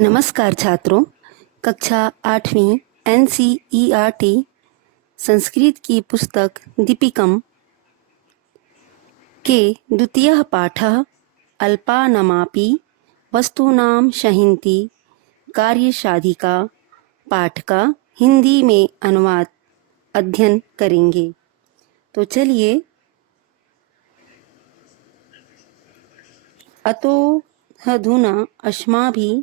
नमस्कार छात्रों। कक्षा 8वीं NCERT संस्कृत की पुस्तक दीपिकम के द्वितीयः पाठः अल्पानमापि वस्तूनां सहिन्ति कार्यसाधिका पाठ का हिंदी में अनुवाद अध्ययन करेंगे। तो चलिए, अतो अधुना अस्माभिः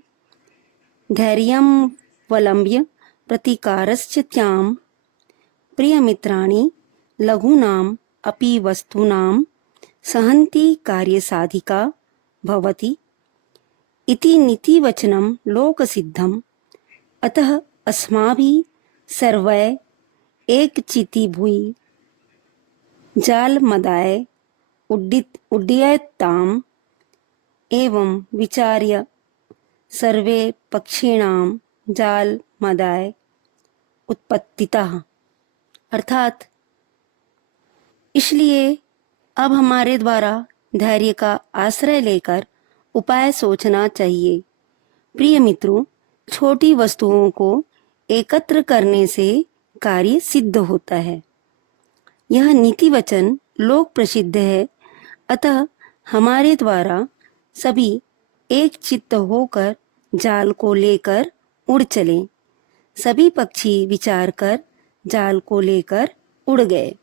धैर्यमवलम्ब्य प्रतीकारश्चित्यां प्रियमित्राणि लघूनाम् अपि वस्तूनां सहन्ति कार्यसाधिका भवति इति नीतिवचनं लोकसिद्धम्। अतः अस्माभिः सर्वैः एकचित्तीभूय जालमदाय उड्डयेत्ताम् एवं विचार्य सर्वे पक्षिणां जालमदाय उत्पत्तितः। अर्थात इसलिए अब हमारे द्वारा धैर्य का आश्रय लेकर उपाय सोचना चाहिए। प्रिय मित्रों, छोटी वस्तुओं को एकत्र करने से कार्य सिद्ध होता है। यह नीति वचन लोक प्रसिद्ध है। अतः हमारे द्वारा सभी एक चित्त होकर जाल को लेकर उड़ चले। सभी पक्षी विचार कर जाल को लेकर उड़ गए।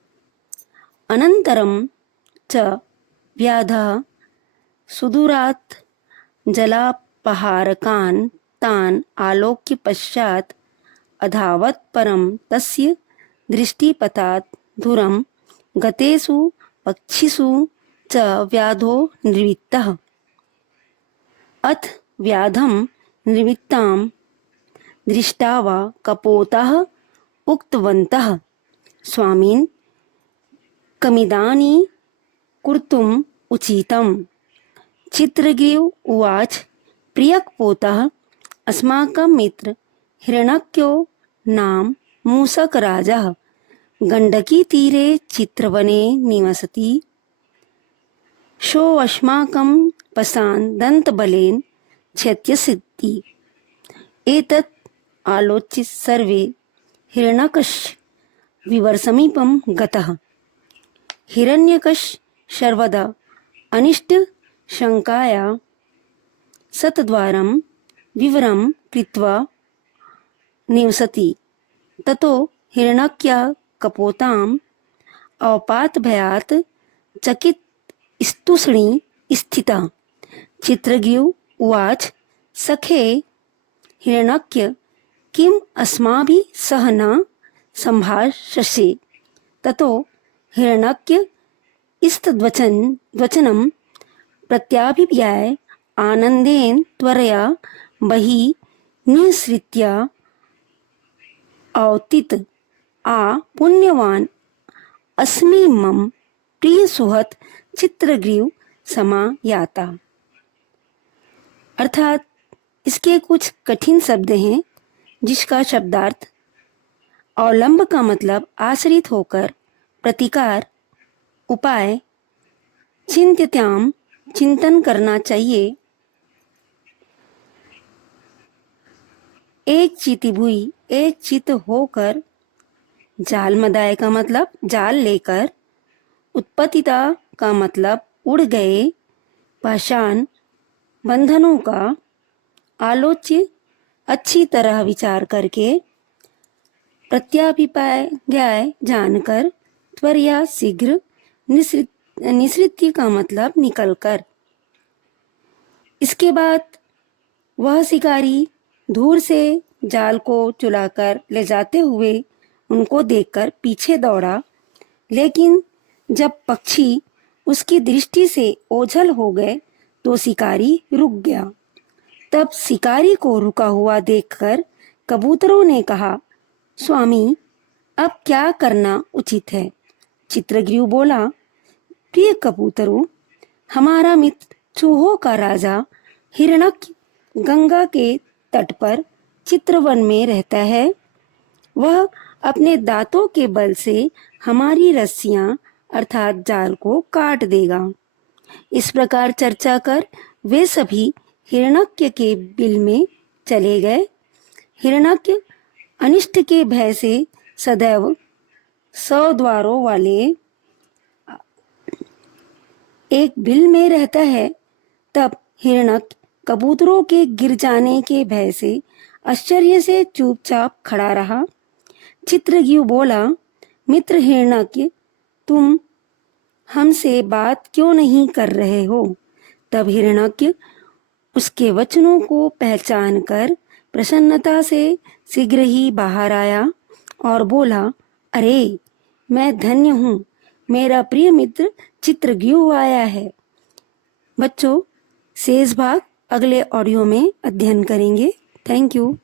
अनंतरम च व्याधः सुदूरात् जलापहारकान् तान् आलोक्य पश्चात् अधावत् परं तस्य दृष्टिपथात् दूरं गतेषु पक्षिषु च व्याधो निर्वृत्तः। अथ व्याधं निर्वृत्तां दृष्ट्वा कपोताः उक्तवन्तः, स्वामिन् कमिदानीं कर्तुम् उचितम्। चित्रग्रीव उवाच, प्रियकपोतः अस्माकं मित्र हिरण्यको नाम मूषकराजः गण्डकीतीरे चित्रवने निवसति। सोऽस्माकं पशान् दन्तबलेन छेत्स्यति। एतत् आलोच्य सर्वे हिरण्यकस्य विवरसमीपं गतः। हिरण्यकश्यप सर्वदा अनिष्टशङ्कया शतद्वारं विवरं कृत्वा निवसति। ततो हिरण्यकः कपोताम् अवपातभयात् चकितस्तूष्णी स्थितः। चित्रग्रीव उवाच, सखे हिरण्यक, किम् अस्माभिः सह न सम्भाषसे? ततो हिरण्यक स्तद्वचनं प्रत्याभिव्याय आनन्देन त्वरया बहिः निःसृत्य अवतीत, आ पुण्यवान् अस्मि मम प्रियसुहृत् चित्रग्रीव समायाता। अर्थात इसके कुछ कठिन शब्द हैं जिसका शब्दार्थ अवलंब का मतलब आश्रित होकर, प्रतिकार, उपाय, चिंत्यताम चिंतन करना चाहिए। एक चितिभुई एक चित होकर, जालमदाय का मतलब जाल लेकर, उत्पत्तिता का मतलब उड़ गए, पाषाण बंधनों का, आलोच्य अच्छी तरह विचार करके, प्रत्याभिप्राय जानकर, त्वरया शीघ्र, निसृत्य का मतलब निकलकर। इसके बाद वह शिकारी दूर से जाल को चुलाकर ले जाते हुए उनको देखकर पीछे दौड़ा, लेकिन जब पक्षी उसकी दृष्टि से ओझल हो गए तो शिकारी रुक गया। तब शिकारी को रुका हुआ देखकर कबूतरों ने कहा, स्वामी, अब क्या करना उचित है? चित्रग्रीव बोला, प्रिय कबूतरों, हमारा मित्र चूहों का राजा हिरण्यक गंगा के तट पर चित्रवन में रहता है। वह अपने दांतों के बल से हमारी रस्सियां अर्थात जाल को काट देगा। इस प्रकार चर्चा कर वे सभी हिरण्यक के बिल में चले गए। हिरण्यक अनिष्ट के भय से सदैव 100 द्वारों वाले एक बिल में रहता है। तब हिरण्यक कबूतरों के गिर जाने के भय से आश्चर्य से चुपचाप खड़ा रहा। चित्रग्यू बोला, मित्र हिरण्यक, तुम हमसे बात क्यों नहीं कर रहे हो? तब हिरण्यक उसके वचनों को पहचान कर प्रसन्नता से शीघ्र ही बाहर आया और बोला, अरे मैं धन्य हूँ, मेरा प्रिय मित्र चित्रग्यू आया है। बच्चों, शेष भाग अगले ऑडियो में अध्ययन करेंगे। Thank you.